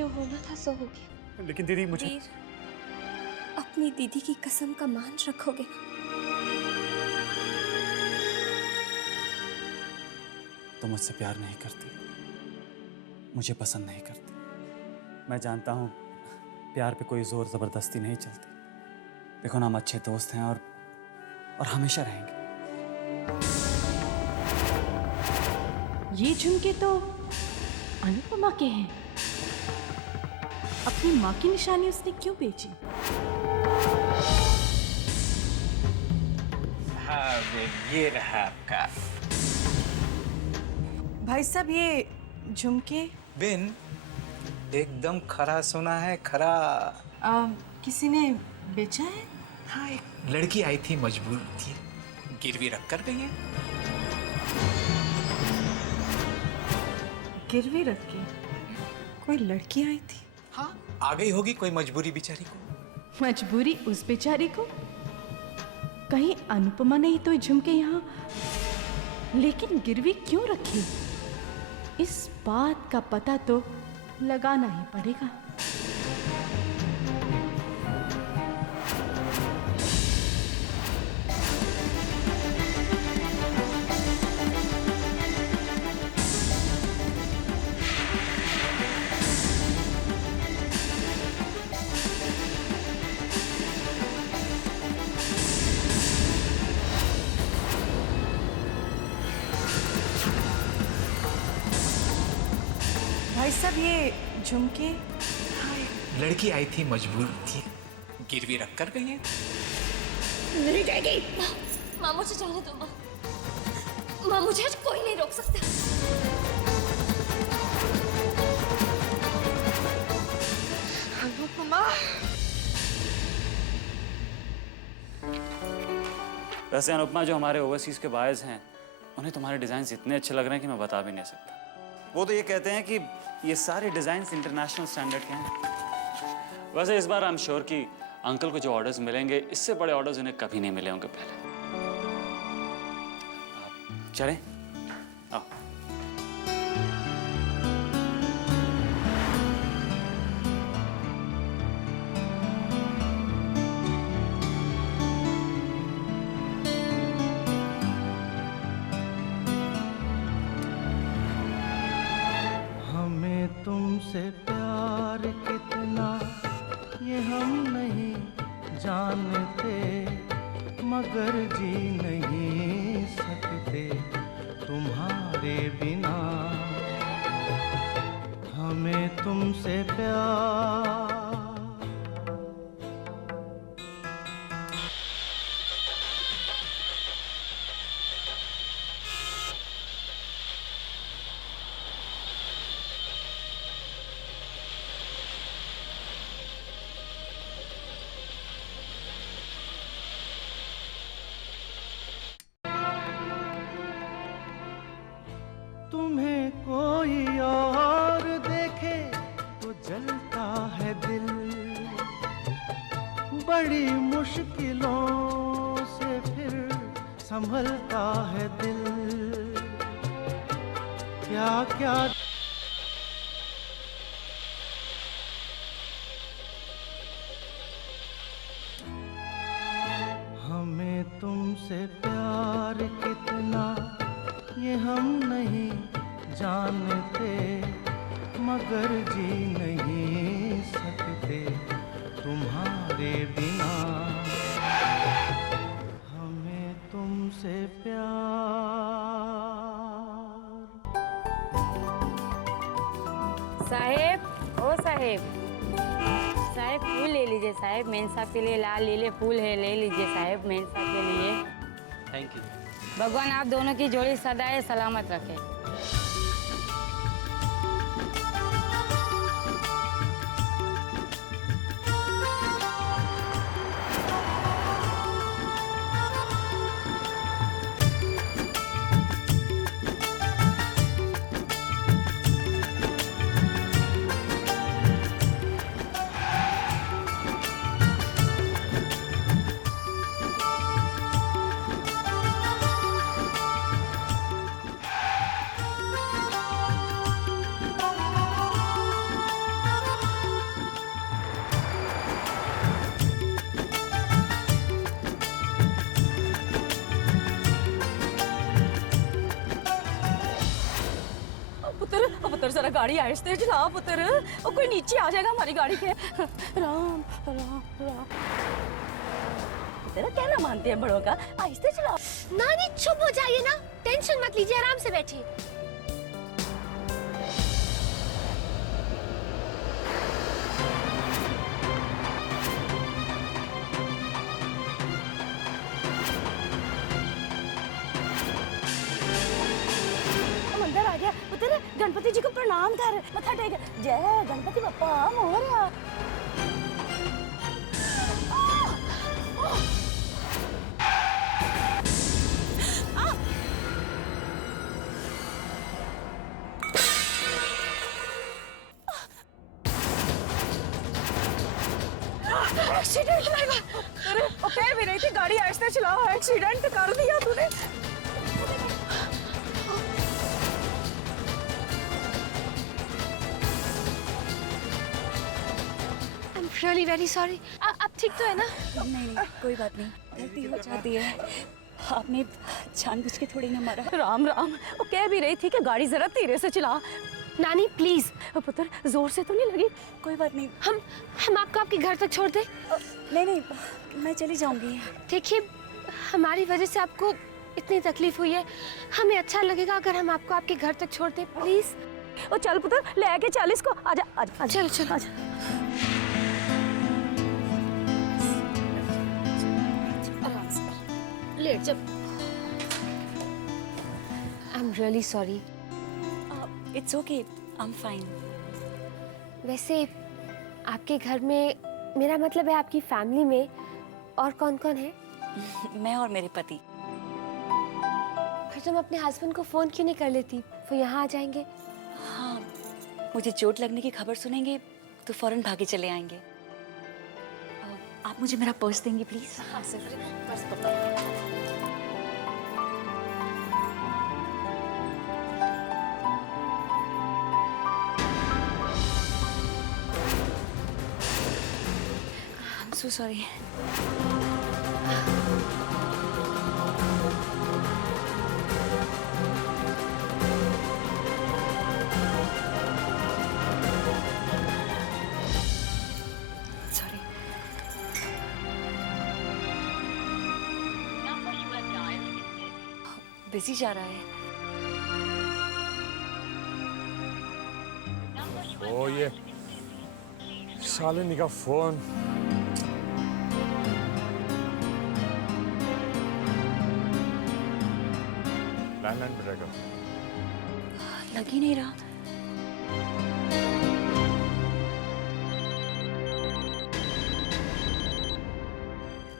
जो होना था सो हो गया। लेकिन दीदी मुझे वीर, अपनी दीदी की कसम का मान रखोगे ना? तुम मुझसे प्यार नहीं करती, मुझे पसंद नहीं करती। मैं जानता हूं प्यार पे कोई जोर जबरदस्ती नहीं चलती। देखो ना, हम अच्छे दोस्त हैं और हमेशा रहेंगे। ये झुमके तो अनुपमा के हैं। अपनी माँ की निशानी उसने क्यों बेची? हाँ, ये रहा आपका। भाई साहब, ये झुमके बिन एकदम खरा सोना है, खरा। किसी ने बेचा है? हाँ, एक लड़की आई थी, मजबूर थी, गिरवी रख कर गई है। गिरवी रख के कोई लड़की आई थी? हाँ, आ गई होगी कोई मजबूरी बेचारी को। मजबूरी उस बेचारी को? कहीं अनुपमा ने ही तो झुमके यहाँ लेकिन गिरवी क्यों रखी? इस बात का पता तो लगाना ही पड़ेगा। भाई साहब, ये झुमके हाँ, एक लड़की आई थी, मजबूर थी, गिरवी रख कर गई है। नहीं जाएगी। माँ मुझे जाने दो। माँ मुझे आज कोई नहीं रोक सकता। अनुपमा। वैसे अनुपमा, जो हमारे ओवरसीज के बायर्स हैं उन्हें तुम्हारे डिजाइन इतने अच्छे लग रहे हैं कि मैं बता भी नहीं सकता। वो तो ये कहते हैं कि ये सारे डिजाइन इंटरनेशनल स्टैंडर्ड के हैं। वैसे इस बार आई एम श्योर कि अंकल को जो ऑर्डर्स मिलेंगे, इससे बड़े ऑर्डर्स उन्हें कभी नहीं मिले होंगे पहले। चलें? आओ। हमें तुमसे प्यार कितना ये हम नहीं जानते, मगर जी नहीं सकते तुम्हारे बिना। हमें तुमसे प्यार तुम्हें कोई और देखे तो जलता है दिल, बड़ी मुश्किलों से फिर संभलता है दिल। क्या क्या हमें तुमसे प्यार कितना ये हम नहीं जानते, मगर जी नहीं सकते तुम्हारे बिना। हमें तुमसे प्यार। साहेब, ओ साहेब, साहेब फूल ले लीजिए साहेब, मेन साहब के लिए लाल लीले फूल है, ले लीजिए साहेब मेन साहब के लिए। Thank you. भगवान आप दोनों की जोड़ी सदाए सलामत रखे। पुत्र जरा गाड़ी आहिस्ते चला पुत्र, वो कोई नीचे आ जाएगा हमारी गाड़ी के। राम राम राम। तेरा कहना मानते हैं बड़ों का, आहिस्ते चलाओ। नानी चुप हो जाइए ना, टेंशन मत लीजिए, आराम से बैठिए। हम अंदर आ गया पुत्र, गणपति जी को प्रणाम कर, मत्था टेक। जय गणपति बप्पा मोरया। एक्सीडेंट लगा। अरे वो कह भी रही थी गाड़ी आहिस्ते चलाओ, एक्सीडेंट कर दिया तूने। I am really very sorry. आप ठीक तो है ना? नहीं कोई बात नहीं, गलती हो जाती है। आपने जानबूझ के थोड़ी ना मारा। राम राम। वो कह भी रही थी कि गाड़ी जरा धीरे से चला। नानी प्लीज। पुत्र जोर से तो नहीं लगी? कोई बात नहीं। हम आपको आपके घर तक छोड़ दें? नहीं मैं चली जाऊंगी। देखिए, हमारी वजह से आपको इतनी तकलीफ हुई है, हमें अच्छा लगेगा अगर हम आपको आपके घर तक छोड़ दें, प्लीज। ओ चल पुत्र, ले आके चल इसको। आजा आजा। चलो चलो। आजा। आराम से लेट जब। I am really sorry. It's okay, I am fine. वैसे आपके घर में, मेरा मतलब है आपकी फैमिली में और कौन कौन है? मैं और मेरे पति। फिर तुम अपने हस्बैंड को फोन क्यों नहीं कर लेती, वो यहाँ आ जाएंगे। हाँ, मुझे चोट लगने की खबर सुनेंगे तो फौरन भागे चले आएंगे। आप मुझे मेरा पर्स देंगी प्लीज? हाँ sir, purse I'm so sorry. Sorry. Busy जा रहा है। ओ ये शालिनी का फोन। लैंडलाइन पे रहेगा। लग ही नहीं रहा।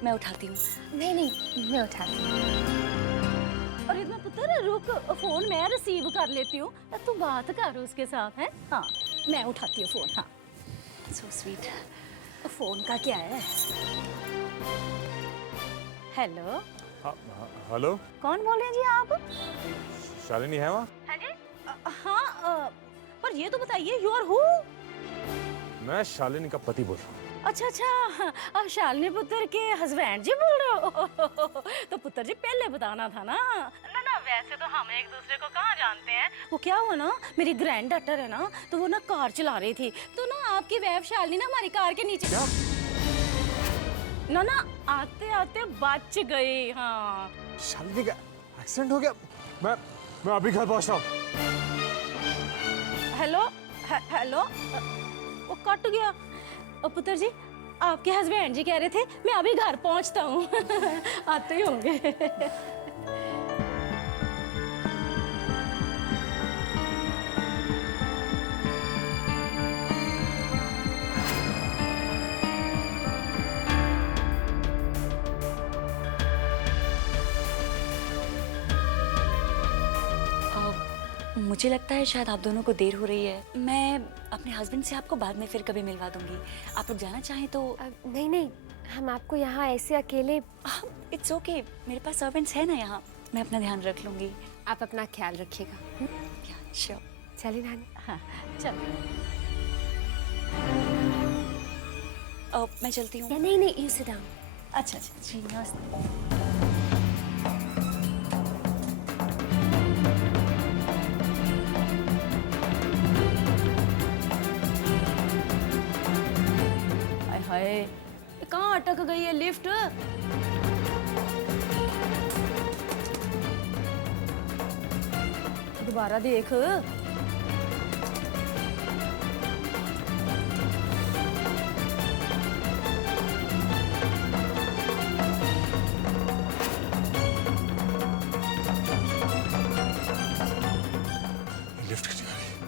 मैं उठाती हूँ। नहीं, मैं उठाती हूँ। अरे इतना पुत्र रुक, फोन मैं रिसीव कर लेती हूँ, तू बात कर उसके साथ है। हाँ मैं उठाती हूँ फोन। हाँ So sweet. फोन का क्या है? हेलो, हेलो, कौन बोल रहे हैं जी आप? शालिनी है वहाँ? हाँ जी। हाँ पर ये तो बताइए यू आर हु? मैं शालिनी का पति बोल रहा हूँ। अच्छा, शालिनी पुत्र के हस्बैंड जी बोल रहे हो? तो पुत्र जी पहले बताना था ना। ना वैसे तो हम एक दूसरे को कहाँ जानते हैं। वो क्या हुआ ना, मेरी ग्रैंड डॉटर है ना, तो वो ना कार चला रही थी, तो ना आपकी वाइफ शालिनी ना हमारी कार के नीचे क्या? ना आते आते बच गई। हाँ शालिनी का एक्सीडेंट हो गया। मैं अभी घर पहुँच रहा हूँ। हेलो, वो कट गया। पुत्र जी, आपके हस्बैंड जी कह रहे थे मैं अभी घर पहुंचता हूँ। आते ही होंगे। मुझे लगता है शायद आप दोनों को देर हो रही है। मैं अपने हस्बैंड से आपको बाद में फिर कभी मिलवा दूंगी। आप लोग जाना चाहें तो। नहीं, हम आपको यहाँ ऐसे अकेले। इट्स ओके, मेरे पास सर्वेंट्स है ना यहाँ, मैं अपना ध्यान रख लूंगी। आप अपना ख्याल रखिएगा। श्योर। चलिए नानी। हाँ चल। मैं चलती हूँ। नहीं, यू सिट डाउन। अच्छा जी, नमस्ते। अटक गई है लिफ्ट। दोबारा देख। लिफ्ट क्यों आ रही है?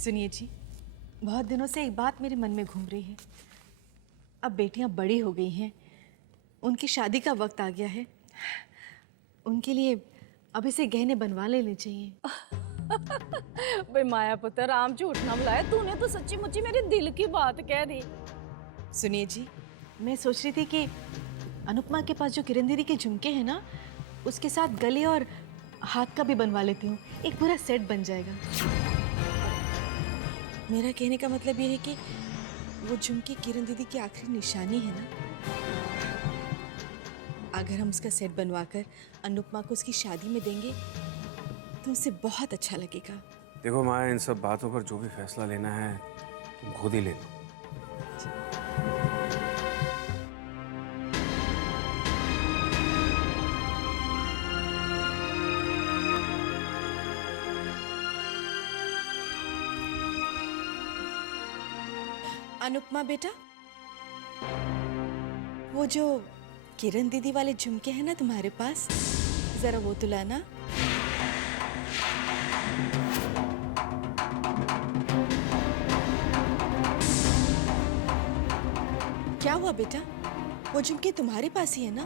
सुनिए जी, बहुत दिनों से एक बात मेरे मन में घूम रही है। अब बेटियां बड़ी हो गई हैं, उनकी शादी का वक्त आ गया है। उनके लिए अभी से गहने बनवा लेने चाहिए। भाई माया पुत्र राम झूठ ना बुलाया, तूने तो सच्ची मुच्ची मेरे दिल की बात कह दी। सुनिए जी, मैं सोच रही थी कि अनुपमा के पास जो किरण दीदी के झुमके हैं ना, उसके साथ गले और हाथ का भी बनवा लेती हूँ। एक पूरा सेट बन जाएगा। मेरा कहने का मतलब ये है कि वो झुमके किरण दीदी की आखिरी निशानी है ना। अगर हम उसका सेट बनवाकर अनुपमा को उसकी शादी में देंगे तो उसे बहुत अच्छा लगेगा। देखो माया, इन सब बातों पर जो भी फैसला लेना है तुम खुद ही ले लो। अनुपमा बेटा, वो जो किरण दीदी वाले झुमके हैं ना तुम्हारे पास, जरा वो तो लाना। क्या हुआ बेटा, वो झुमके तुम्हारे पास ही है ना?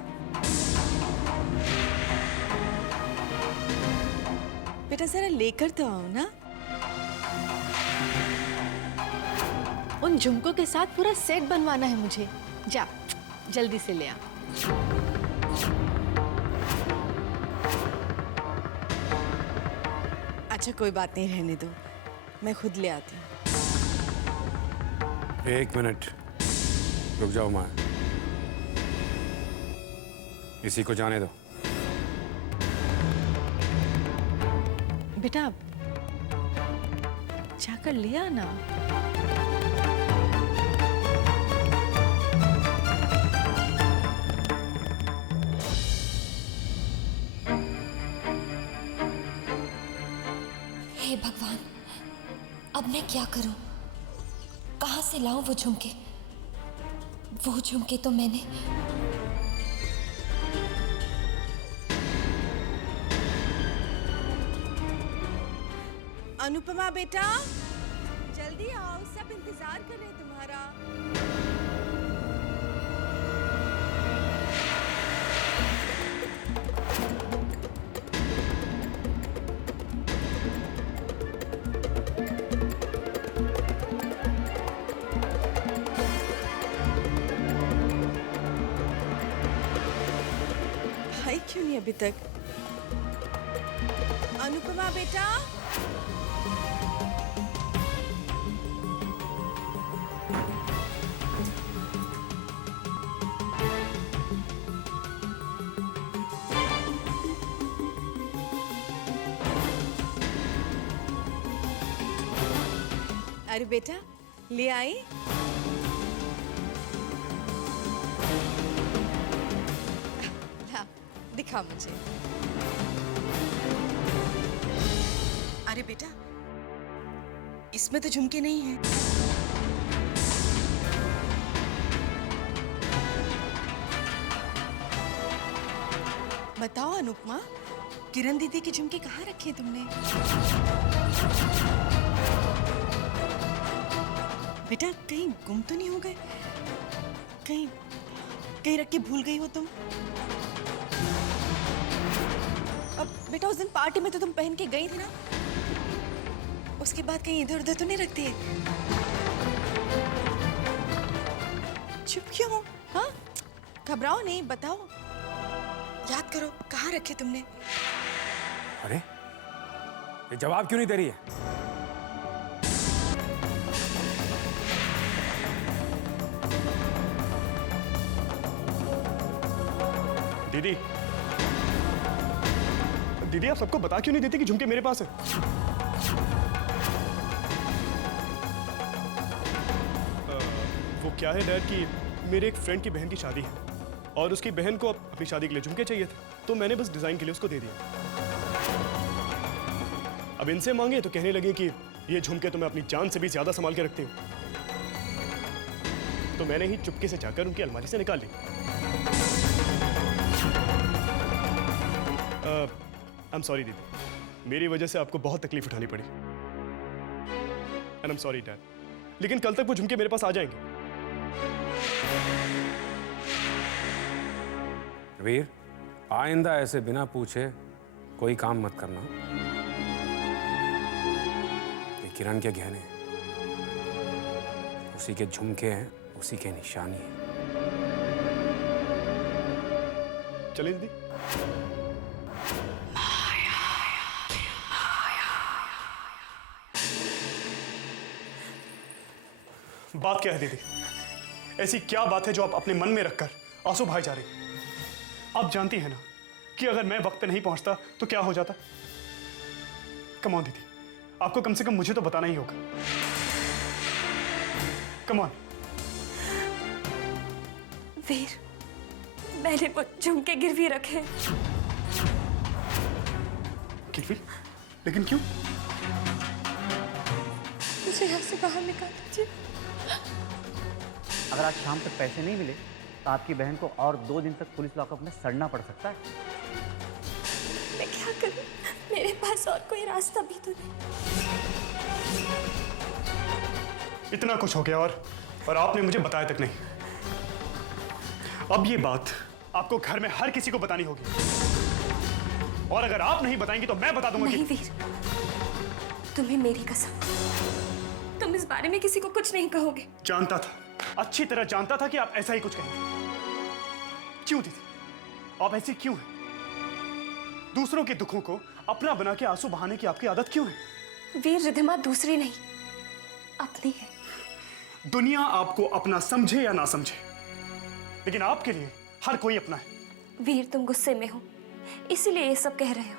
बेटा जरा लेकर तो आओ ना। उन झुमकों के साथ पूरा सेट बनवाना है मुझे। जा जल्दी से ले आ। अच्छा कोई बात नहीं, रहने दो, मैं खुद ले आती हूँ। एक मिनट रुक जाओ माँ, इसी को जाने दो। बेटा जाकर ले आना। हे भगवान, अब मैं क्या करूं? कहां से लाऊं वो झुमके? वो झुमके तो मैंने अनुपमा बेटा जल्दी आओ, सब इंतजार कर रहे हैं तुम्हारा। भाई क्यों नहीं अभी तक? अनुपमा बेटा, अरे बेटा ले आई। ला दिखा मुझे। अरे बेटा इसमें तो झुमके नहीं है। बताओ अनुपमा, किरण दीदी के झुमके कहाँ रखे तुमने? बेटा कहीं गुम तो नहीं हो गए? कहीं कहीं रख के भूल गई हो तुम? बेटा उस दिन पार्टी में तो तुम पहन के गई थी ना, उसके बाद कहीं इधर उधर तो नहीं रखती है? चुप क्यों हो? हाँ, घबराओ नहीं, बताओ, याद करो कहाँ रखे तुमने? अरे ये जवाब क्यों नहीं दे रही है? दीदी, दीदी आप सबको बता क्यों नहीं देती कि झुमके मेरे पास है? वो क्या है डैड कि मेरे एक फ्रेंड की बहन की शादी है और उसकी बहन को अपनी शादी के लिए झुमके चाहिए थे, तो मैंने बस डिजाइन के लिए उसको दे दिया। अब इनसे मांगे तो कहने लगे कि ये झुमके तो मैं अपनी जान से भी ज्यादा संभाल के रखती हूँ, तो मैंने ही चुपके से जाकर उनकी अलमारी से निकाल ली। आई एम सॉरी दीदी, मेरी वजह से आपको बहुत तकलीफ उठानी पड़ी। And I am sorry dad, लेकिन कल तक वो झुमके मेरे पास आ जाएंगे। वीर, आइंदा ऐसे बिना पूछे कोई काम मत करना। ये किरण के गहने हैं, उसी के झुमके हैं, उसी के निशानी है। चलिए दीदी। बात क्या है दीदी? ऐसी क्या बात है जो आप अपने मन में रखकर आंसू बहाए जा रही हैं? आप जानती हैं ना कि अगर मैं वक्त पे नहीं पहुंचता तो क्या हो जाता। कम ऑन दीदी, आपको कम से कम मुझे तो बताना ही होगा। Come on. वीर, मैंने वो झुमके गिरवी रखे। गिरवी? लेकिन क्यों? मुझे यहाँ से बाहर निकाल दीजिए। अगर आज शाम तक पैसे नहीं मिले तो आपकी बहन को और 2 दिन तक पुलिस लॉकअप में सड़ना पड़ सकता है। मैं क्या करूं? मेरे पास और कोई रास्ता भी तो नहीं। इतना कुछ हो गया और आपने मुझे बताया तक नहीं। अब ये बात आपको घर में हर किसी को बतानी होगी, और अगर आप नहीं बताएंगी तो मैं बता दूंगा। नहीं वीर, तुम्हें मेरी कसम, तुम इस बारे में किसी को कुछ नहीं कहोगे। जानता था, अच्छी तरह जानता था कि आप ऐसा ही कुछ कहेंगे। क्यों दीदी, आप ऐसी क्यों हैं? दूसरों के दुखों को अपना बना के आंसू बहाने की आपकी आदत क्यों है? वीर, रिधिमा दूसरी नहीं, अपनी है। दुनिया आपको अपना समझे या ना समझे, लेकिन आपके लिए हर कोई अपना है। वीर, तुम गुस्से में हो, इसीलिए ये सब कह रहे हो।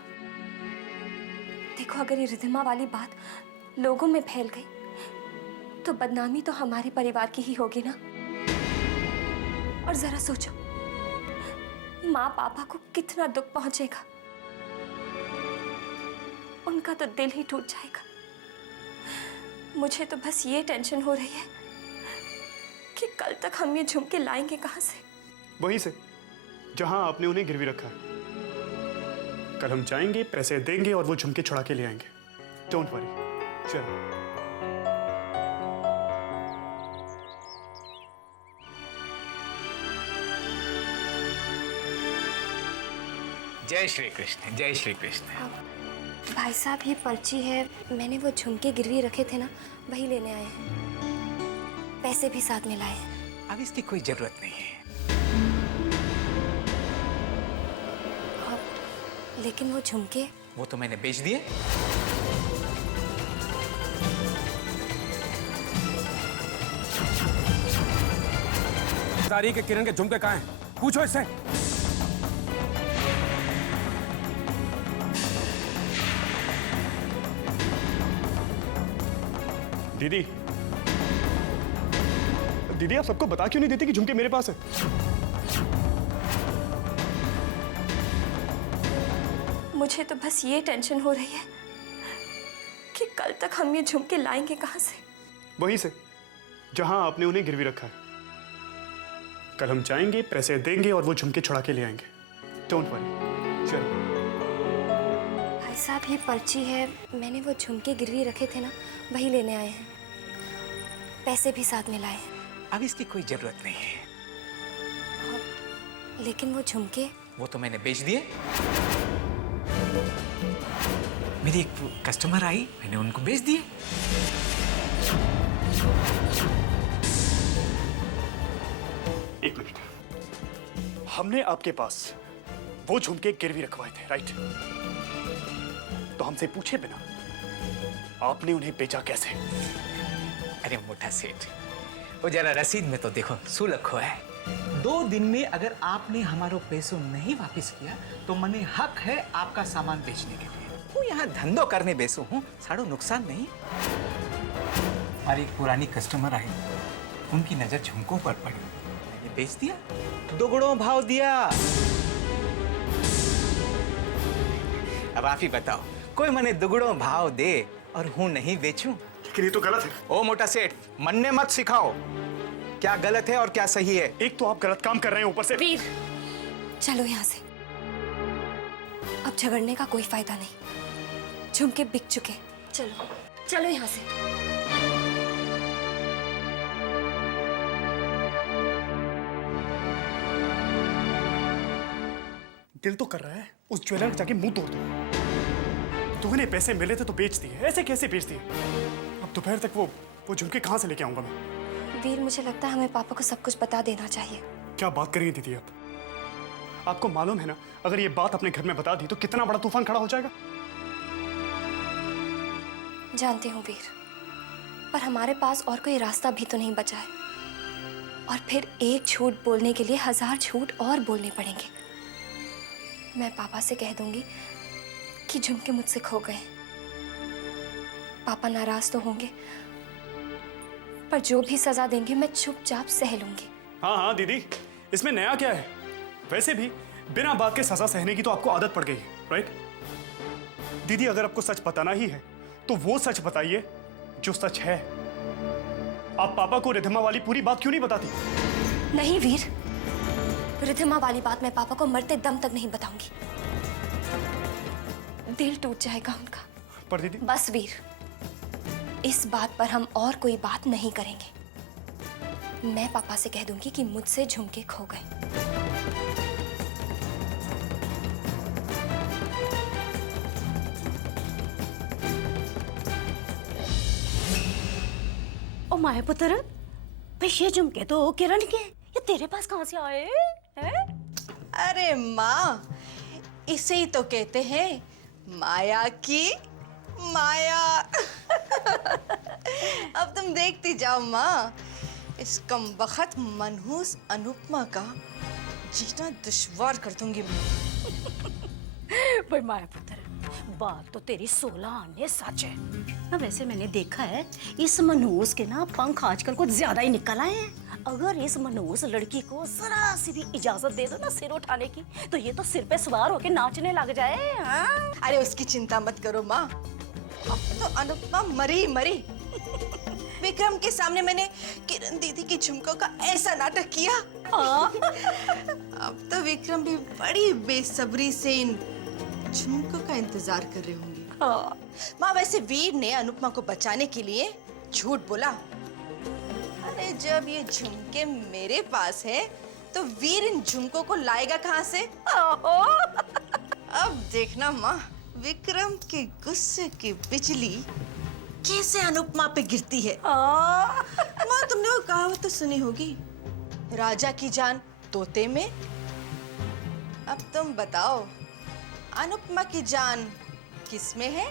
देखो, अगर ये रिधिमा वाली बात लोगों में फैल गई तो बदनामी तो हमारे परिवार की ही होगी ना। और जरा सोचो, माँ पापा को कितना दुख पहुंचेगा, उनका तो दिल ही टूट जाएगा। मुझे तो बस ये टेंशन हो रही है कि कल तक हम ये झुमके लाएंगे कहाँ से? वहीं से जहां आपने उन्हें गिरवी रखा है। कल हम जाएंगे, पैसे देंगे और वो झुमके छुड़ा के ले आएंगे। Don't worry. चलो। जय श्री कृष्ण, जय श्री कृष्ण। भाई साहब, ये पर्ची है, मैंने वो झुमके गिरवी रखे थे ना, वही लेने आए हैं। पैसे भी साथ में लाए हैं। अब इसकी कोई जरूरत नहीं है। लेकिन वो झुमके, वो तो मैंने बेच दिए। तारीख के किरण के झुमके कहाँ हैं? पूछो इससे। दीदी, दीदी आप सबको बता क्यों नहीं देती कि झुमके मेरे पास है? मुझे तो बस ये टेंशन हो रही है कि कल तक हम ये झुमके लाएंगे कहाँ से? वहीं से जहां आपने उन्हें गिरवी रखा है। कल हम जाएंगे, पैसे देंगे और वो झुमके छुड़ा के ले आएंगे। Don't worry. चलो। भाई साहब, ये पर्ची है, मैंने वो झुमके गिरवी रखे थे ना, वही लेने आए हैं। पैसे भी साथ में लाए हैं। अब इसकी कोई जरूरत नहीं है। लेकिन वो झुमके, वो तो मैंने बेच दिए। मेरी एक कस्टमर आई, मैंने उनको बेच दिए। एक मिनट, हमने आपके पास वो झुमके गिरवी रखवाए थे, राइट? तो हमसे पूछे बिना आपने उन्हें बेचा कैसे? अरे मोटा सेठ, वो जरा रसीद में तो देखो, सुलखो है। 2 दिन में अगर आपने हमारो पैसों नहीं वापस किया तो मने हक है आपका सामान बेचने के लिए। वो यहाँ धंधो करने बेचू हूँ, साड़ो नुकसान नहीं। हमारी एक पुरानी कस्टमर आई, उनकी नजर झुमकों पर पड़ी, मैंने बेच दिया, दुगड़ों भाव दिया। अब आप ही बताओ, कोई मने दुगड़ों भाव दे और हूँ नहीं बेचूं? लेकिन ये तो गलत है। ओ मोटा सेठ, मन्ने मत सिखाओ क्या गलत है और क्या सही है। एक तो आप गलत काम कर रहे हैं, ऊपर से वीर, चलो यहाँ से। अब झगड़ने का कोई फायदा नहीं, झुमके बिक चुके। चलो चलो यहाँ से। दिल तो कर रहा है उस ज्वेलर को जाके मुंह तोड़ दो। तुम्हें पैसे मिले थे तो बेच दिए, ऐसे कैसे बेच दिए? अब दोपहर तक वो झुमके कहाँ से लेके आऊंगा मैं? वीर, मुझे लगता है हमें पापा को सब कुछ बता देना चाहिए। क्या बात करेंगे दीदी आप? आपको मालूम है ना, अगर ये बात अपने घर में बता दी तो कितना बड़ा तूफान खड़ा हो जाएगा। जानती हूँ वीर, पर हमारे पास और कोई रास्ता भी तो नहीं बचा है। और फिर एक झूठ बोलने के लिए 1000 झूठ और बोलने पड़ेंगे। मैं पापा से कह दूंगी कि झुमके मुझसे खो गए। पापा नाराज तो होंगे, पर जो भी सजा देंगे मैं चुपचाप सह लूंगी। हाँ हाँ दीदी, इसमें नया क्या है? वैसे भी बिना बात के सजा सहने की तो आपको आदत पड़ गई है, राइट? दीदी, अगर आपको सच बताना ही है तो वो सच बताइए जो सच है। आप पापा को रिधिमा वाली पूरी बात क्यों नहीं बताती? नहीं वीर, रिधिमा वाली बात मैं पापा को मरते दम तक नहीं बताऊंगी। दिल टूट जाएगा उनका। पर दीदी, बस वीर, इस बात पर हम और कोई बात नहीं करेंगे। मैं पापा से कह दूंगी कि मुझसे झुमके खो गए। ओ माया पुत्र, भाई ये झुमके तो किरण के, ये तेरे पास कहाँ से आए हैं? अरे माँ, इसे ही तो कहते हैं माया की माया। अब तुम देखती जाओ माँ, इस कमबख्त मनहूस अनुपमा का जीना दुश्वार कर दूंगी मैं। भाई माया पुत्र, बात तो तेरी 16 आने सच है ना। वैसे मैंने देखा है इस मनहूस के ना पंख आजकल कुछ ज्यादा ही निकल आए हैं। अगर इस मनहूस लड़की को जरा सी भी इजाजत दे दो ना सिर उठाने की, तो ये तो सिर पे सवार होके नाचने लग जाए। हाँ? अरे उसकी चिंता मत करो माँ, अब तो अनुपमा मरी मरी। विक्रम के सामने मैंने किरण दीदी की झुमकों का ऐसा नाटक किया। अब तो विक्रम भी बड़ी बेसब्री से इन झुमकों का इंतजार कर रहे होंगे। माँ, वैसे वीर ने अनुपमा को बचाने के लिए झूठ बोला। अरे जब ये झुमके मेरे पास है तो वीर इन झुमकों को लाएगा कहाँ से? अब देखना माँ, विक्रम के गुस्से की बिजली कैसे अनुपमा पे गिरती है। माँ, तुमने वो कहावत तो सुनी होगी, राजा की जान तोते में। अब तुम बताओ, अनुपमा की जान किसमें है?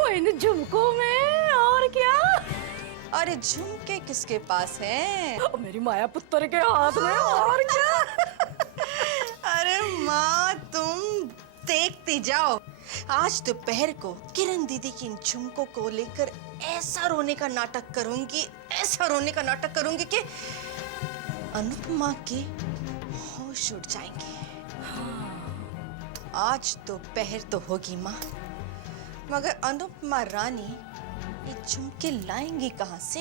ओ इन झुमकों में, और क्या? अरे झुमके किसके पास हैं? ओ मेरी माया पुत्र के हाथ में, और क्या? अरे माँ, तुम देखती जाओ, आज दोपहर को किरण दीदी की इन झुमकों को लेकर ऐसा रोने का नाटक करूंगी, ऐसा रोने का नाटक करूंगी कि अनुपमा के होश उड़ जाएंगे। आज दोपहर तो होगी माँ, मगर अनुपमा रानी ये झुमके लाएंगी कहाँ से?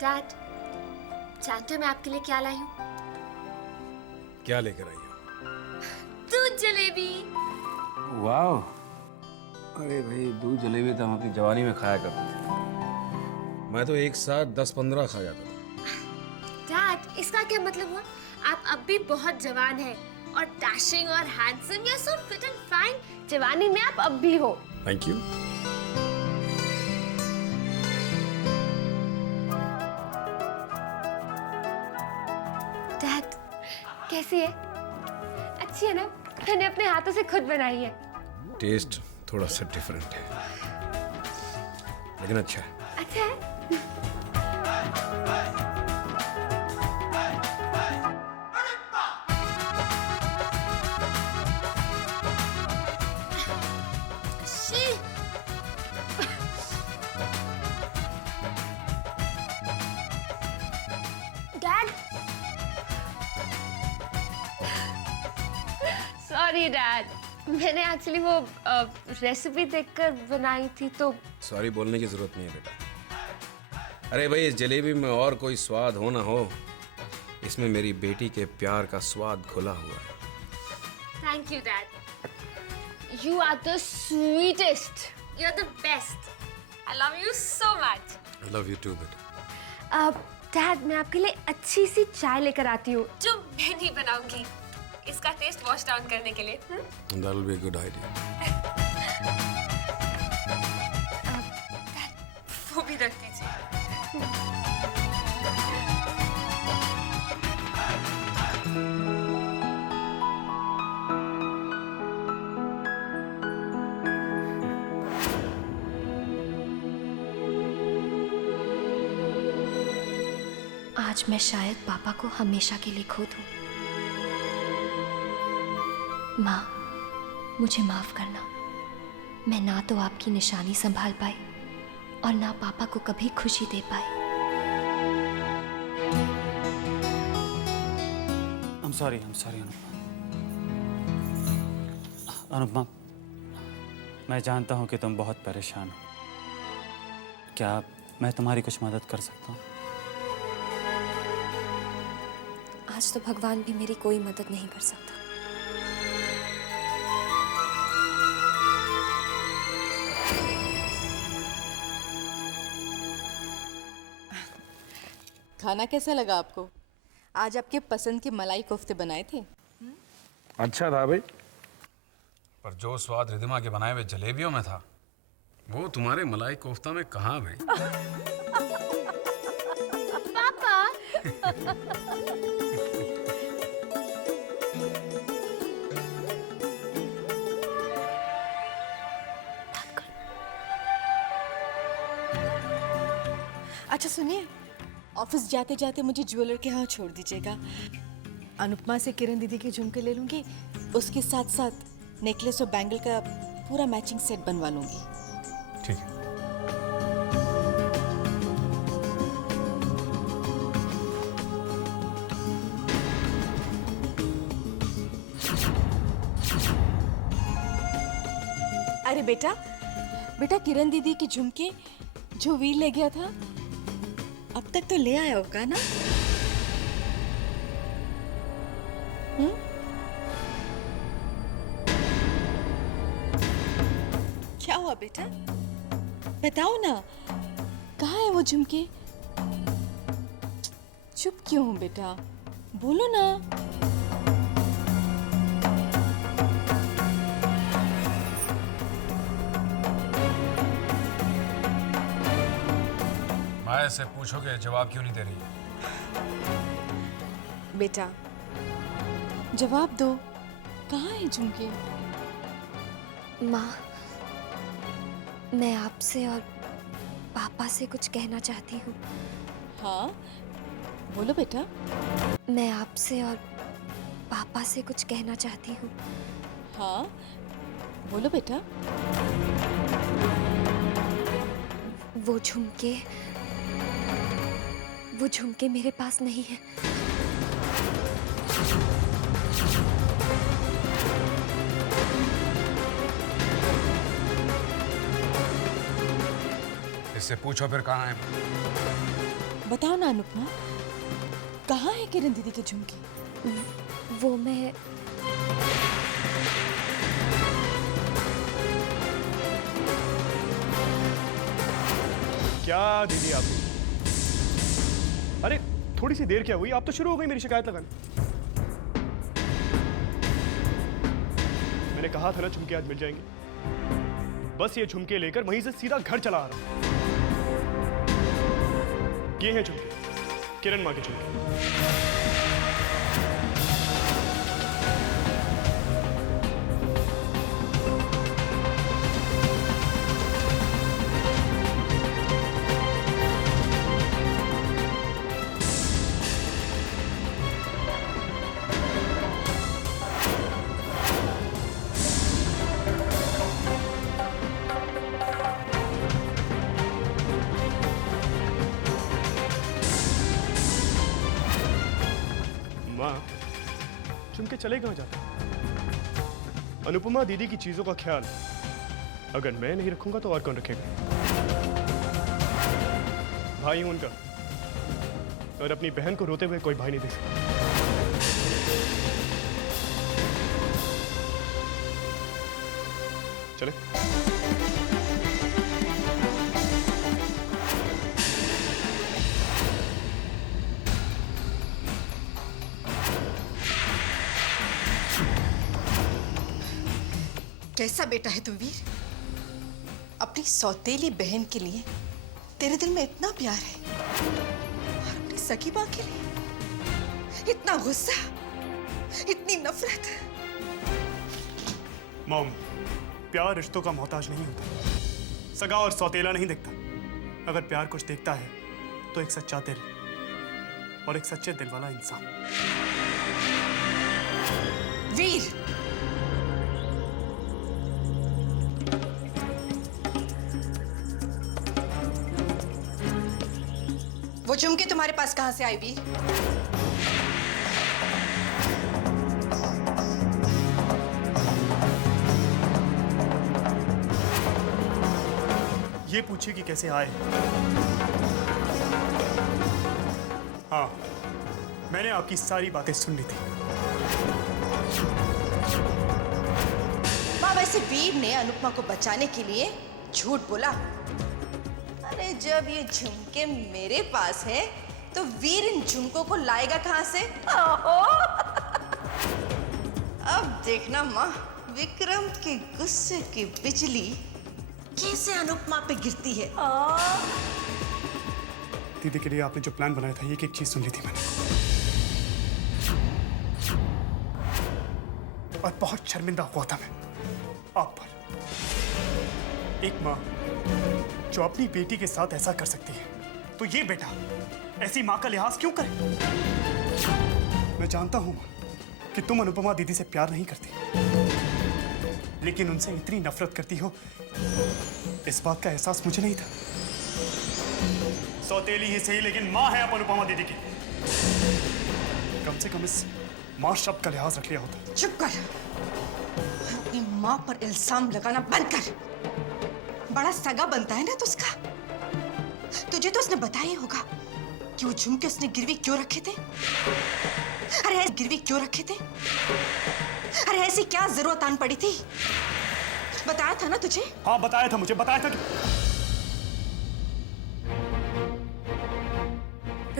डैड, जानते हो मैं आपके लिए क्या लाई हूँ? क्या लेकर आई हो? जलेबी। वाह, अरे भाई दूध जलेबी तो हम अपनी जवानी में खाया करते थे। मैं तो एक साथ 10-15 खा जाता था। डैड, इसका क्या मतलब हुआ? आप अब भी बहुत जवान हैं और डैशिंग और handsome, you are so fit and fine. जवानी में आप अब भी हो। Thank you. डैड, कैसी है? अच्छी है ना? मैंने अपने हाथों से खुद बनाई है। टेस्ट थोड़ा सा डिफरेंट है, लेकिन अच्छा है। अच्छा है? शी! डैड, सॉरी डैड, मैंने एक्चुअली वो रेसिपी देखकर बनाई थी तो। सॉरी बोलने की जरूरत नहीं है बेटा। अरे भाई, इस जलेबी में और कोई स्वाद हो ना हो, इसमें मेरी बेटी के प्यार का स्वाद घुला हुआ है। Thank you dad, you are the sweetest, you are the best, I love you so much. I love you too बेटा। डैड, मैं आपके लिए अच्छी सी चाय लेकर आती हूँ जो मैं नहीं बनाऊंगी, इसका टेस्ट वॉश डाउन करने के लिए। That will be a good idea. वो भी रख दीजिए। आज मैं शायद पापा को हमेशा के लिए खो दूं। माँ, मुझे माफ करना। मैं ना तो आपकी निशानी संभाल पाई और ना पापा को कभी खुशी दे पाई। I'm sorry Anupama. अनुपमा, मैं जानता हूँ कि तुम बहुत परेशान हो। क्या मैं तुम्हारी कुछ मदद कर सकता हूँ? आज तो भगवान भी मेरी कोई मदद नहीं कर सकता। खाना कैसा लगा आपको? आज आपके पसंद के मलाई कोफ्ते बनाए थे। अच्छा था भाई, पर जो स्वाद रिधिमा के बनाए हुए जलेबियों में था, वो तुम्हारे मलाई कोफ्ता में कहाँ भाई? पापा! अच्छा सुनिए, ऑफिस जाते जाते मुझे ज्वेलर के यहाँ छोड़ दीजिएगा। अनुपमा से किरण दीदी के झुमके ले लूंगी, उसके साथ साथ नेकलेस और बैंगल का पूरा मैचिंग सेट बनवा लूंगी। ठीक है। अरे बेटा, किरण दीदी के झुमके जो वीर ले गया था, अब तक तो ले आया होगा ना? क्या हुआ बेटा? बताओ ना, कहाँ है वो झुमके? चुप क्यों हो बेटा? बोलो ना। माया से पूछोगे, जवाब क्यों नहीं दे रही? बेटा जवाब दो, कहाँ है झुमके? माँ, मैं आपसे और पापा से कुछ कहना चाहती हूँ। हाँ बोलो बेटा। मैं आपसे और पापा से कुछ कहना चाहती हूँ। हाँ बोलो बेटा। वो झुमके मेरे पास नहीं है। इससे पूछो फिर कहाँ है? बताओ ना अनुपमा, कहाँ है किरण दीदी के झुमके? वो मैं क्या दीदी आप? अरे थोड़ी सी देर क्या हुई, आप तो शुरू हो गई मेरी शिकायत लगाने। मैंने कहा था ना झुमके आज मिल जाएंगे। बस ये झुमके लेकर वहीं से सीधा घर चला आ रहा हूं। ये हैं झुमके, किरण मां के झुमके। माँ, झुमके चले कहाँ जाते? अनुपमा दीदी की चीजों का ख्याल अगर मैं नहीं रखूंगा तो और कौन रखेगा? भाई हूं उनका, और अपनी बहन को रोते हुए कोई भाई नहीं देख सकता। चले। कैसा बेटा है तू वीर? अपनी सौतेली बहन के लिए तेरे दिल में इतना प्यार है, और अपनी सगी मां के लिए इतना गुस्सा, इतनी नफरत। मॉम, प्यार रिश्तों का मोहताज नहीं होता, सगा और सौतेला नहीं देखता। अगर प्यार कुछ देखता है तो एक सच्चा दिल और एक सच्चे दिल वाला इंसान। वीर, वो झुमके तुम्हारे पास कहां से आई वीर? ये पूछिए कि कैसे आए। हाँ, मैंने आपकी सारी बातें सुन ली थी। माँ, वैसे वीर ने अनुपमा को बचाने के लिए झूठ बोला। अरे जब ये झुमके मेरे पास है तो वीर इन झुमकों को लाएगा कहां से? अब देखना माँ, विक्रम के गुस्से की बिजली कैसे अनुपमा पे गिरती है। दीदी के लिए आपने जो प्लान बनाया था, ये एक चीज सुन ली थी मैंने, और बहुत शर्मिंदा हुआ था मैं आप पर। एक माँ जो अपनी बेटी के साथ ऐसा कर सकती है, तो ये बेटा ऐसी माँ का लिहाज क्यों करे? मैं जानता हूं कि तुम अनुपमा दीदी से प्यार नहीं करती, लेकिन उनसे इतनी नफरत करती हो, इस बात का एहसास मुझे नहीं था। सौतेली ही सही, लेकिन माँ है आप अनुपमा दीदी की। कम से कम इस माँ शब्द का लिहाज रख लिया होता। चुप कर, अपनी माँ पर इल्जाम लगाना बंद कर। बड़ा सगा बनता है ना तो उसका। तुझे तो उसने बताया ही होगा कि वो झुमके उसने गिरवी क्यों रखे थे। अरे गिरवी क्यों रखे थे? अरे ऐसी क्या जरूरत आन पड़ी थी? बताया था ना तुझे? हाँ बताया था, मुझे बताया था कि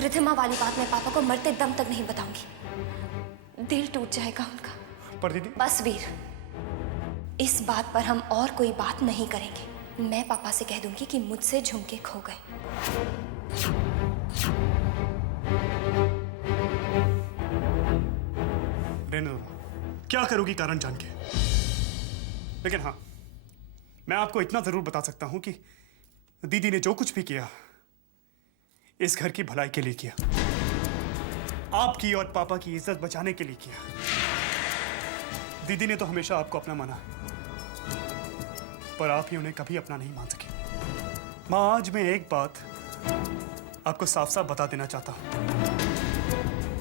रिधिमा वाली बात मैं पापा को मरते दम तक नहीं बताऊंगी, दिल टूट जाएगा उनका। पर दीदी, बस वीर, इस बात पर हम और कोई बात नहीं करेंगे। मैं पापा से कह दूंगी कि मुझसे झुमके खो गए। रहने दो, क्या करोगी कारण जान के। लेकिन हाँ, मैं आपको इतना जरूर बता सकता हूं कि दीदी ने जो कुछ भी किया इस घर की भलाई के लिए किया, आपकी और पापा की इज्जत बचाने के लिए किया। दीदी ने तो हमेशा आपको अपना माना, पर आप ही उन्हें कभी अपना नहीं मान सके। माँ, आज मैं एक बात आपको साफ साफ बता देना चाहता हूं,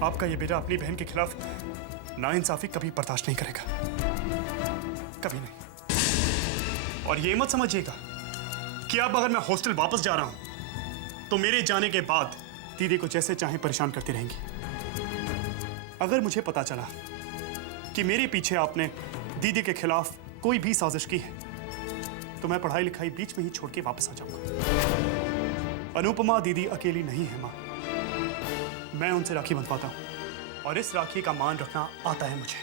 आपका ये बेटा अपनी बहन के खिलाफ नाइंसाफी कभी बर्दाश्त नहीं करेगा, कभी नहीं। और ये मत समझिएगा कि अब अगर मैं हॉस्टल वापस जा रहा हूं तो मेरे जाने के बाद दीदी को जैसे चाहे परेशान करती रहेंगी। अगर मुझे पता चला कि मेरे पीछे आपने दीदी के खिलाफ कोई भी साजिश की है तो मैं पढ़ाई लिखाई बीच में ही छोड़ के वापस आ जाऊंगा। अनुपमा दीदी अकेली नहीं है माँ। मैं उनसे राखी बंधवाता हूँ और इस राखी का मान रखना आता है मुझे।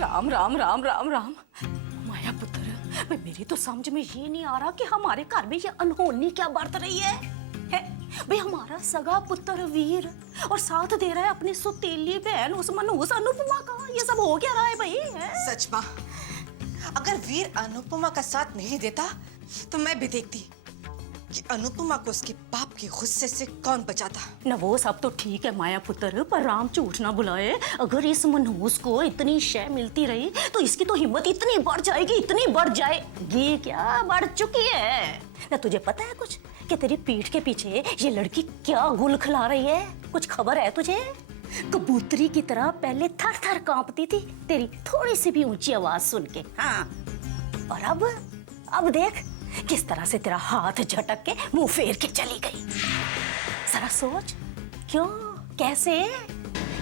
राम राम राम राम राम। माया पुत्र, भाई मेरी तो समझ में ये नहीं आ रहा कि हमारे घर में ये अनहोनी क्या बरत रही है? भाई हमारा सगा पुत्र वीर और साथ दे रहा है अपनी सुतीली बहन उस मनहूस अनुपमा का। ये सब हो क्या रहा है भाई? सच माँ, अगर वीर अनुपमा का साथ नहीं देता तो मैं भी देखती कि अनुपमा को उसके बाप के गुस्से से कौन बचाता। न वो सब तो ठीक है माया पुत्र, पर राम झूठ ना बुलाए। अगर इस मनहूस को इतनी शय मिलती रही तो इसकी तो हिम्मत इतनी बढ़ जाएगी, इतनी बढ़ जाएगी, क्या बढ़ चुकी है। न तुझे पता है कुछ कि तेरी पीठ के पीछे ये लड़की क्या गुल खिला रही है? कुछ खबर है तुझे? कबूतरी की तरह पहले थर थर कांपती थी तेरी थोड़ी सी भी ऊंची आवाज सुन के। हाँ, और अब देख किस तरह से तेरा हाथ झटक के मुंह फेर के चली गई। जरा सोच, क्यों, कैसे?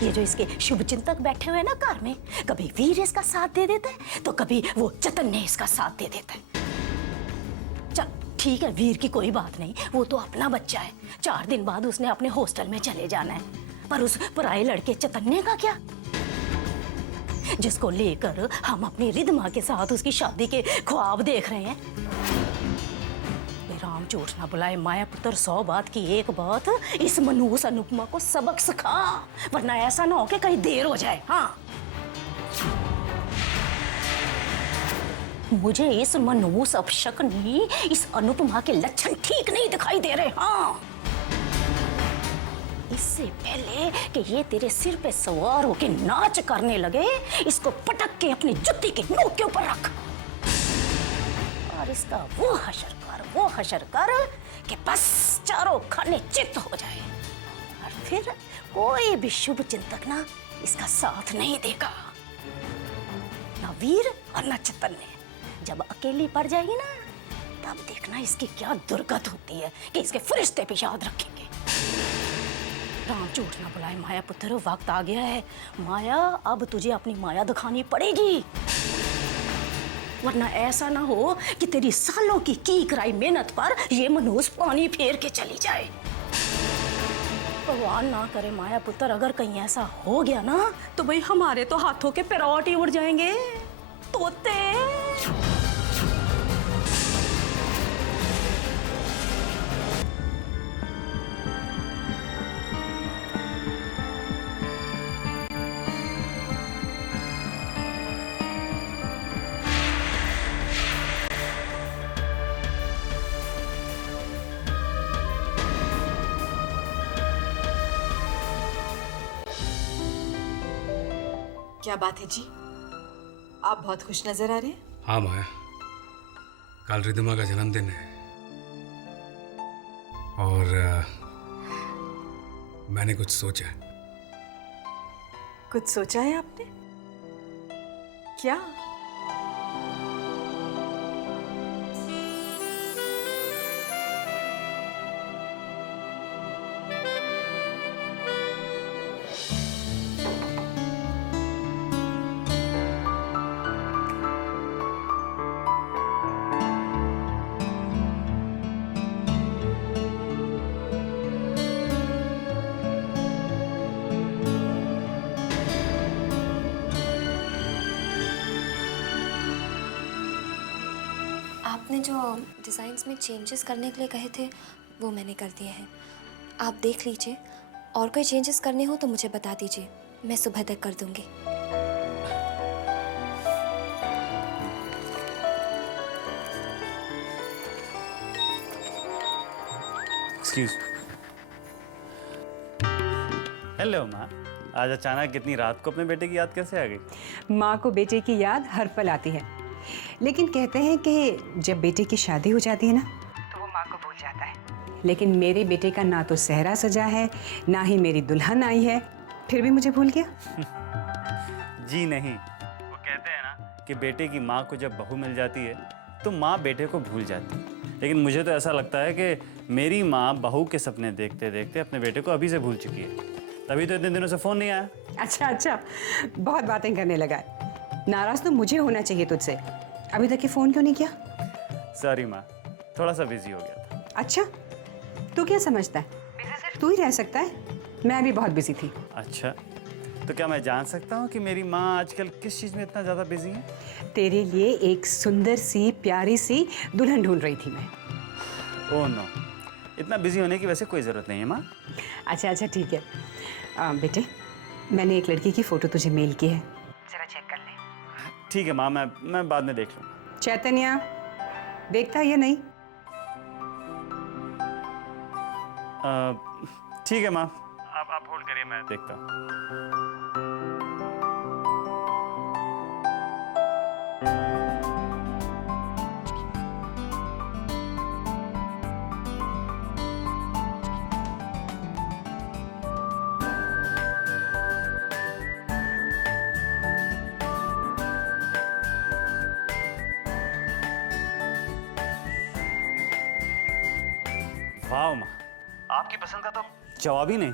ये जो इसके शुभ चिंतक बैठे हुए हैं ना घर में, कभी वीर इसका साथ दे देता है तो कभी वो चतन्य इसका साथ दे देता है। चल ठीक है, वीर की कोई बात नहीं, वो तो अपना बच्चा है। 4 दिन बाद उसने अपने हॉस्टल में चले जाना है। पर उस पराये लड़के चतन्य का क्या, जिसको लेकर हम अपनी रिधमा के साथ उसकी शादी के ख्वाब देख रहे हैं? राम झूठ ना बुलाए माया पुत्र, 100 बात की एक बात, इस मनहूस अनुपमा को सबक सिखा, वरना ऐसा ना हो कि कहीं देर हो जाए। हाँ, मुझे इस मनहूस अपशकुनी इस अनुपमा के लक्षण ठीक नहीं दिखाई दे रहे। हाँ, इससे पहले कि ये तेरे सिर पे सवार होके नाच करने लगे, इसको पटक के अपनी जुत्ती के नोक के ऊपर रख और इसका वो हशर कर कि बस चारों खाने चित्त हो जाए। और फिर कोई भी शुभ चिंतक ना इसका साथ नहीं देगा, ना वीर और ना चतन्य। जब अकेली पड़ जाएगी ना, तब देखना इसकी क्या दुर्गत होती है कि इसके फरिश्ते भी याद रखेंगे। राम झूठ ना बुलाए माया पुत्र, वक्त आ गया है। माया, अब तुझे अपनी माया दिखानी पड़ेगी, वरना ऐसा ना हो कि तेरी सालों की कराई मेहनत पर ये मनहूस पानी फेर के चली जाए। भगवान ना करे माया पुत्र, अगर कहीं ऐसा हो गया ना तो भाई हमारे तो हाथों के पैरोट ही उड़ जाएंगे। तोते क्या बात है जी, आप बहुत खुश नजर आ रहे हैं। हाँ माया, कल रिधिमा का जन्मदिन है और मैंने कुछ सोचा। कुछ सोचा है आपने? क्या? आपने जो डिज़ाइंस में चेंजेस करने के लिए कहे थे वो मैंने कर दिए हैं। आप देख लीजिए, और कोई चेंजेस करने हो तो मुझे बता दीजिए, मैं सुबह तक कर दूंगी। एक्सक्यूज। हेलो माँ, आज अचानक कितनी रात को अपने बेटे की याद कैसे आ गई? माँ को बेटे की याद हर पल आती है, लेकिन कहते हैं कि जब बेटे की शादी हो जाती है ना तो वो माँ को भूल जाता है। लेकिन मेरे बेटे का ना तो सेहरा सजा है, ना ही मेरी दुल्हन आई है, फिर भी मुझे भूल गया। जी नहीं, वो कहते हैं ना कि बेटे की माँ को जब बहू मिल जाती है तो माँ बेटे को भूल जाती है। लेकिन मुझे तो ऐसा लगता है कि मेरी माँ बहू के सपने देखते देखते अपने बेटे को अभी से भूल चुकी है, तभी तो इतने दिनों से फ़ोन नहीं आया। अच्छा, बहुत बातें करने लगा है। नाराज तो मुझे होना चाहिए तुझसे। अभी तक ये फोन क्यों नहीं किया? सॉरी माँ, थोड़ा सा बिजी हो गया था। अच्छा, तू क्या समझता है बिजी सिर्फ तू ही रह सकता है? मैं भी बहुत बिजी थी। अच्छा, तो क्या मैं जान सकता हूँ कि मेरी माँ आजकल किस चीज़ में इतना ज़्यादा बिजी है? तेरे लिए एक सुंदर सी प्यारी सी दुल्हन ढूंढ रही थी मैं। ओह नो, इतना बिजी होने की वैसे कोई ज़रूरत नहीं है माँ। अच्छा अच्छा ठीक है। बेटे, मैंने एक लड़की की फ़ोटो तुझे मेल की है, जरा चेक कर ले। ठीक है माँ, मैं बाद में देख लूँगा। चैतन्या, देखता है या नहीं? ठीक है माँ, आप होल्ड करिए, मैं देखता हूँ। वाह माँ, आपकी पसंद का तो जवाब ही नहीं।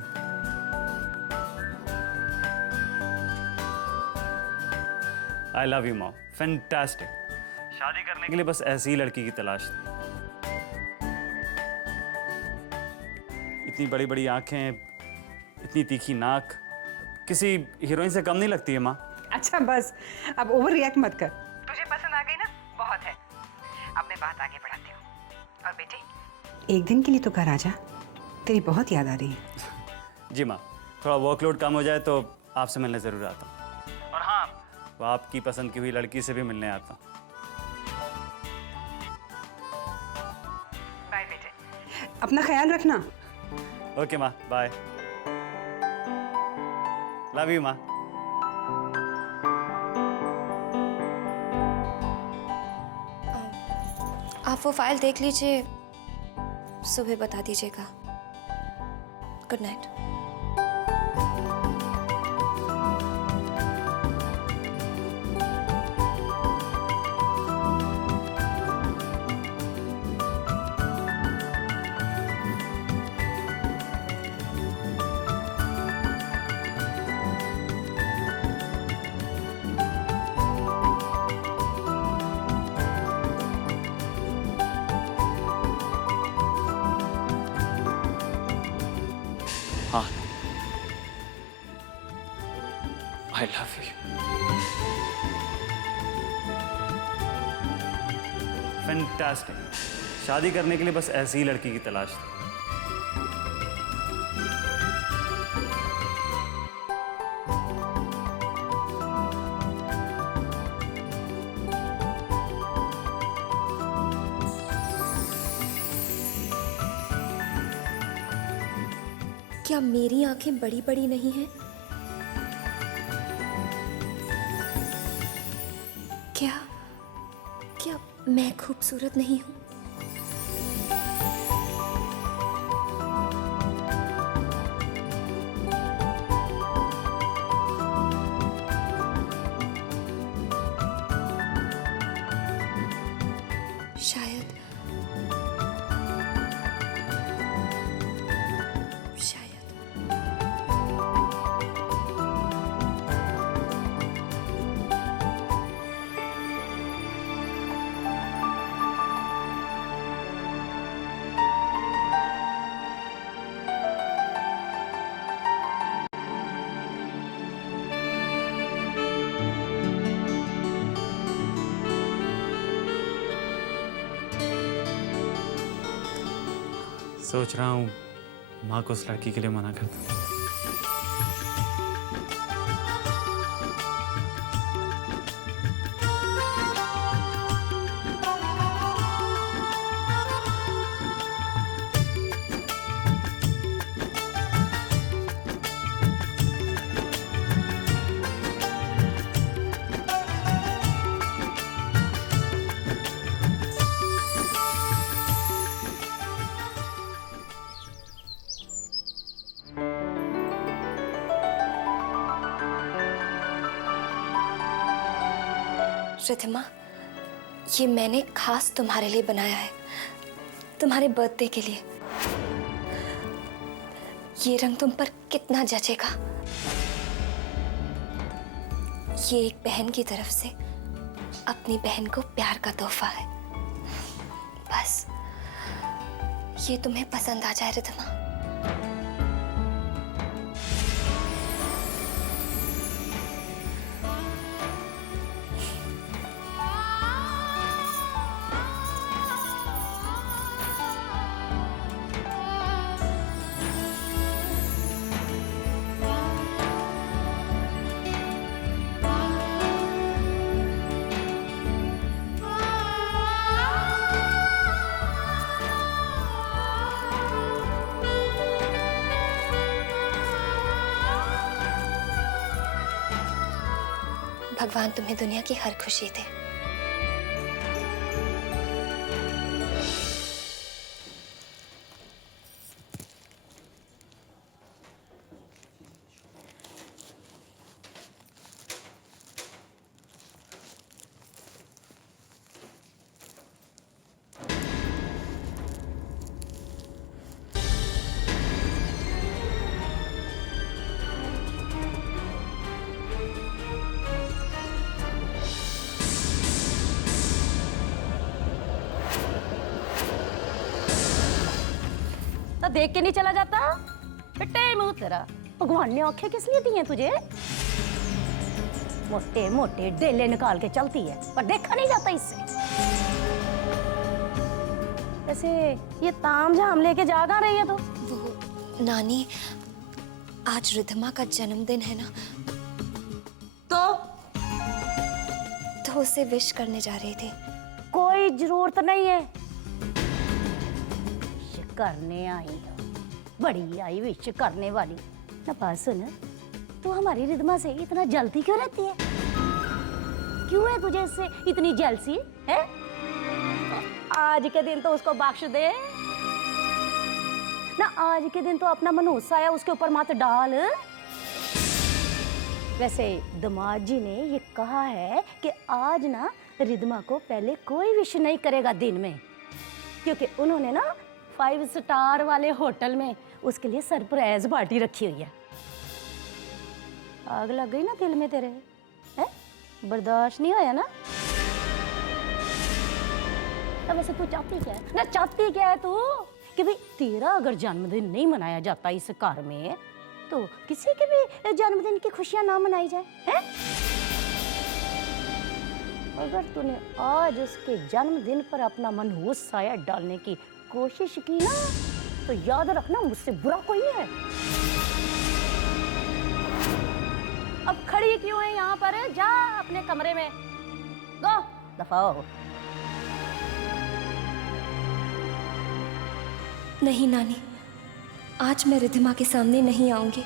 आई लव यू मॉम, फैंटास्टिक। शादी करने के लिए बस ऐसी ही लड़की की तलाश थी। इतनी बड़ी बड़ी आंखें, इतनी तीखी नाक, किसी हीरोइन से कम नहीं लगती है माँ। अच्छा बस, अब ओवर रिएक्ट मत कर। तुझे पसंद आ गई ना, बहुत है। अब मैं बात आगे बढ़ाती हूँ। और बेटे, एक दिन के लिए तो घर आ जा, तेरी बहुत याद आ रही है। जी माँ, थोड़ा वर्कलोड कम हो जाए तो आपसे मिलने ज़रूर आता हूँ। और हाँ, वो आपकी पसंद की हुई लड़की से भी मिलने आता हूँ। बाय बेटे, अपना ख्याल रखना। ओके माँ, बाय। लव यू माँ। आप वो फाइल देख लीजिए, सुबह बता दीजिएगा। Good night. हाँ, आई लव यू। फैंटास्टिक। शादी करने के लिए बस ऐसी ही लड़की की तलाश थी। क्या मेरी आंखें बड़ी बड़ी नहीं हैं? क्या क्या मैं खूबसूरत नहीं हूं? शायद सोच रहा हूँ माँ को उस लड़की के लिए मना कर दूँ। रिधिमा, ये मैंने खास तुम्हारे लिए बनाया है, तुम्हारे बर्थडे के लिए। ये रंग तुम पर कितना जचेगा। ये एक बहन की तरफ से अपनी बहन को प्यार का तोहफा है। बस ये तुम्हें पसंद आ जाए रिधमा। भगवान तुम्हें दुनिया की हर खुशी दे। तो देख के नहीं चला जाता? बेटे मुंह तेरा, भगवान ने आंखें किस लिए दी हैं तुझे? मोटे मोटे डेले निकाल के चलती है, पर देखा नहीं जाता इससे। वैसे ये तामझाम लेके जा कहाँ रही है तो? वो नानी, आज रिधमा का जन्मदिन है ना, तो उसे विश करने जा रही थी। कोई जरूरत नहीं है, करने आई हो, बड़ी आई विश करने वाली। ना बात सुन, तू हमारी रिधमा से इतना जलती क्यों रहती है? क्यों है तुझे इससे इतनी जेलसी है? आज के दिन तो उसको बख्श दे ना, आज के दिन तो अपना मनहूस आया उसके ऊपर मत डाल। वैसे दामाद जी ने ये कहा है कि आज ना रिधमा को पहले कोई विश नहीं करेगा दिन में, क्योंकि उन्होंने ना 5 स्टार वाले होटल में उसके लिए सरप्राइज पार्टी रखी हुई है। आग लग गई ना दिल में तेरे, हैं? बर्दाश्त नहीं होया ना? तो वैसे तू चाहती क्या है ना, चाहती क्या है तू? कि भाई तेरा अगर जन्मदिन नहीं मनाया जाता इस घर में, तो किसी के भी जन्मदिन की खुशियां ना मनाई जाए, हैं? अगर तूने आज उसके जन्मदिन पर अपना मनहूस साया डालने की कोशिश की ना, तो याद रखना मुझसे बुरा कोई नहीं है। अब खड़ी क्यों है यहाँ पर? जा अपने कमरे में, गो दफा हो। नहीं नानी, आज मैं रिधमा के सामने नहीं आऊंगी।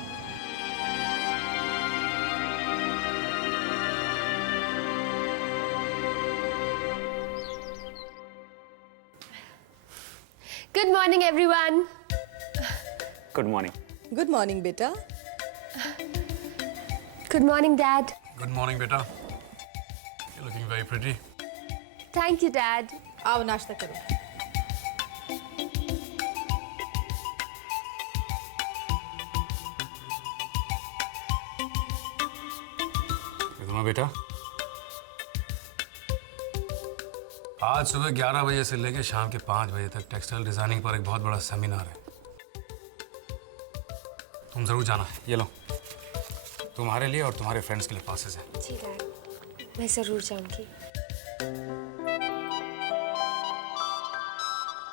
Good morning, everyone. Good morning. Good morning बेटा। Good morning, Dad. Good morning बेटा। You're looking very pretty. Thank you, Dad. आओ नाश्ता करो। रिधमा बेटा, आज सुबह 11 बजे से लेकर शाम के 5 बजे तक टेक्सटाइल डिजाइनिंग पर एक बहुत बड़ा सेमिनार है। तुम जरूर जाना। ये लो, तुम्हारे लिए और तुम्हारे फ्रेंड्स के लिए पासेस हैं। जी डैड, मैं जरूर जाऊंगी।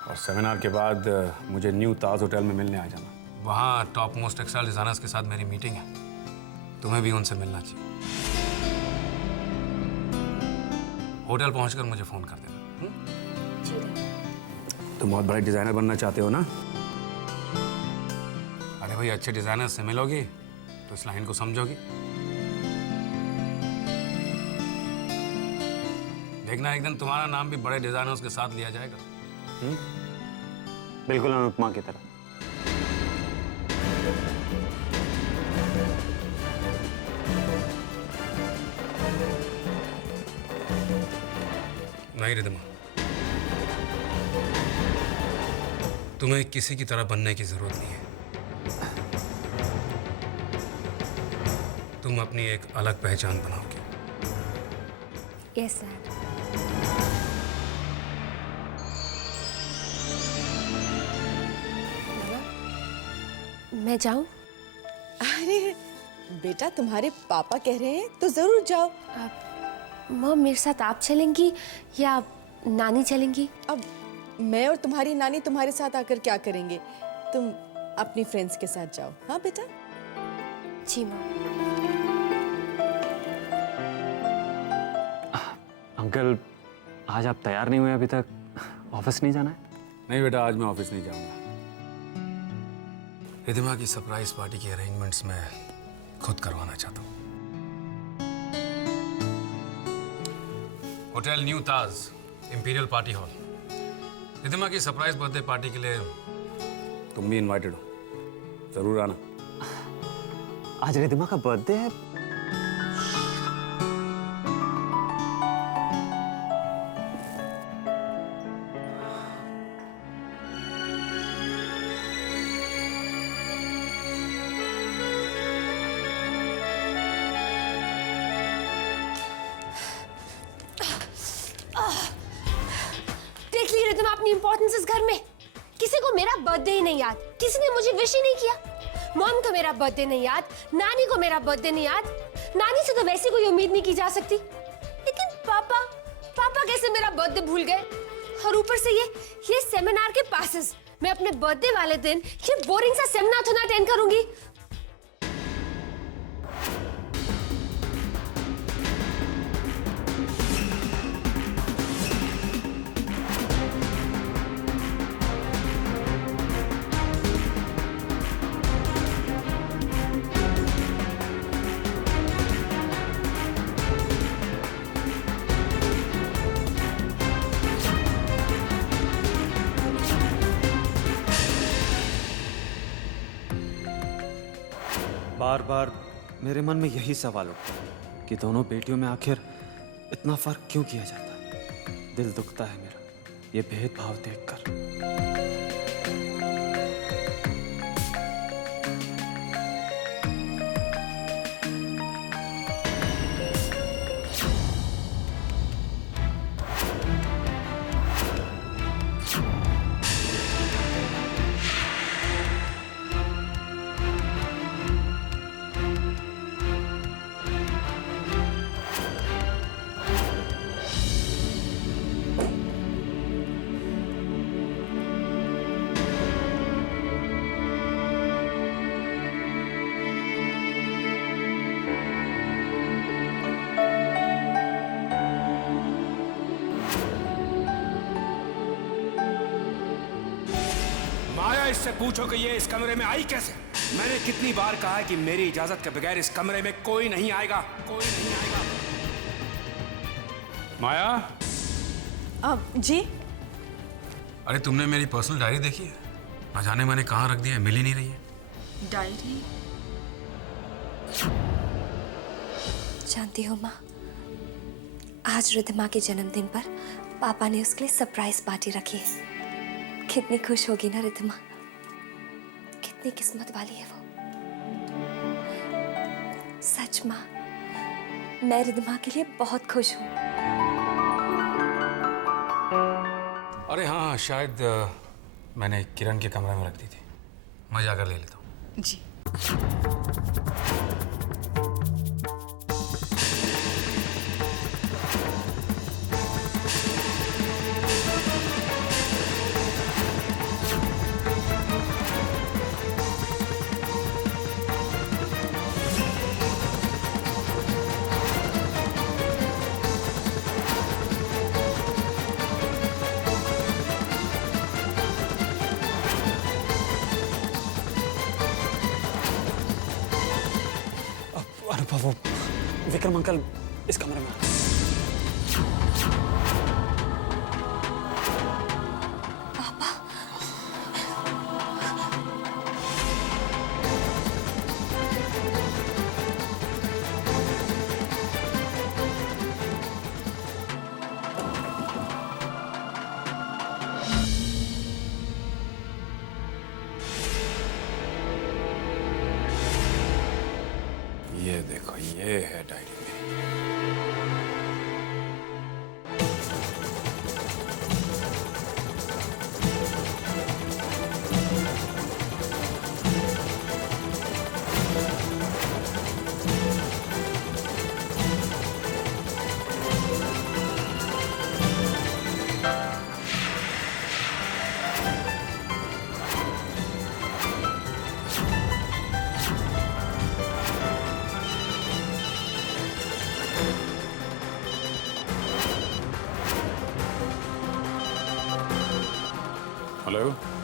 और सेमिनार के बाद मुझे न्यू ताज होटल में मिलने आ जाना। वहाँ टॉप मोस्ट टेक्सटाइल डिजाइनर्स के साथ मेरी मीटिंग है, तुम्हें भी उनसे मिलना चाहिए। होटल पहुंचकर मुझे फोन कर देना। जी डैड। तुम बहुत बड़े डिजाइनर बनना चाहते हो ना? अरे भाई, अच्छे डिजाइनर से मिलोगी तो इस लाइन को समझोगी। देखना एक दिन तुम्हारा नाम भी बड़े डिजाइनर्स के साथ लिया जाएगा। बिल्कुल अनुपमा की तरह। नहीं रिधमा, तुम्हें किसी की तरह बनने की जरूरत नहीं है। तुम अपनी एक अलग पहचान बनाओगे। Yes dad. मैं जाऊं? अरे बेटा, तुम्हारे पापा कह रहे हैं तो जरूर जाओ। मॉम, मेरे साथ आप चलेंगी या नानी चलेंगी? अब मैं और तुम्हारी नानी तुम्हारे साथ आकर क्या करेंगे? तुम अपनी फ्रेंड्स के साथ जाओ। हाँ बेटा? जी मॉम। अंकल, आज आप तैयार नहीं हुए अभी तक? ऑफिस नहीं जाना है? नहीं बेटा, आज मैं ऑफिस नहीं जाऊंगा। रिधिमा की सरप्राइज पार्टी के अरेंजमेंट्स मैं खुद करवाना चाहता हूँ। होटल न्यू ताज, इंपीरियल पार्टी हॉल। रिधिमा की सरप्राइज बर्थडे पार्टी के लिए तुम भी इनवाइटेड हो, जरूर आना। आज रिधिमा का बर्थडे है? देख ली रिधिमा अपनी इंपॉर्टेंस इस घर में। किसी को मेरा बर्थडे ही नहीं याद, किसी ने मुझे विश ही नहीं किया। मॉम को मेरा बर्थडे नहीं याद, नानी को मेरा बर्थडे नहीं याद। नानी से तो वैसे कोई उम्मीद नहीं की जा सकती, लेकिन पापा कैसे मेरा बर्थडे भूल गए? और ऊपर से ये सेमिनार के पासेस। मैं अपने बर्थडे वाले दिन ये बोरिंग सा सेमिनार तो ना अटेंड करूंगी। बार बार मेरे मन में यही सवाल उठता है कि दोनों बेटियों में आखिर इतना फर्क क्यों किया जाता है। दिल दुखता है मेरा ये भेदभाव देखकर। इससे पूछो कि ये इस कमरे में आई कैसे? मैंने कितनी बार कहा है कि मेरी इजाजत के बगैर इस कमरे में कोई नहीं आएगा, कोई नहीं आएगा। माया? जी? अरे तुमने मेरी पर्सनल डायरी देखी है? न जाने मैंने कहाँ रख दी है, मिल ही नहीं रही है। डायरी? जानती हो माँ, आज रिधिमा के जन्मदिन पर पापा ने उसके लिए सरप्राइज पार्टी रखी है। कितनी खुश होगी ना रिधिमा, कितनी किस्मत वाली है वो। सच माँ, मैं रिधिमा के लिए बहुत खुश हूँ। अरे हाँ, शायद मैंने किरण के कमरे में रख दी थी। मैं जाकर ले लेता हूँ। जी। अनुभव, वो विक्रम अंकल इस कमरे में। ये देखो, ये है डायरी में। हेलो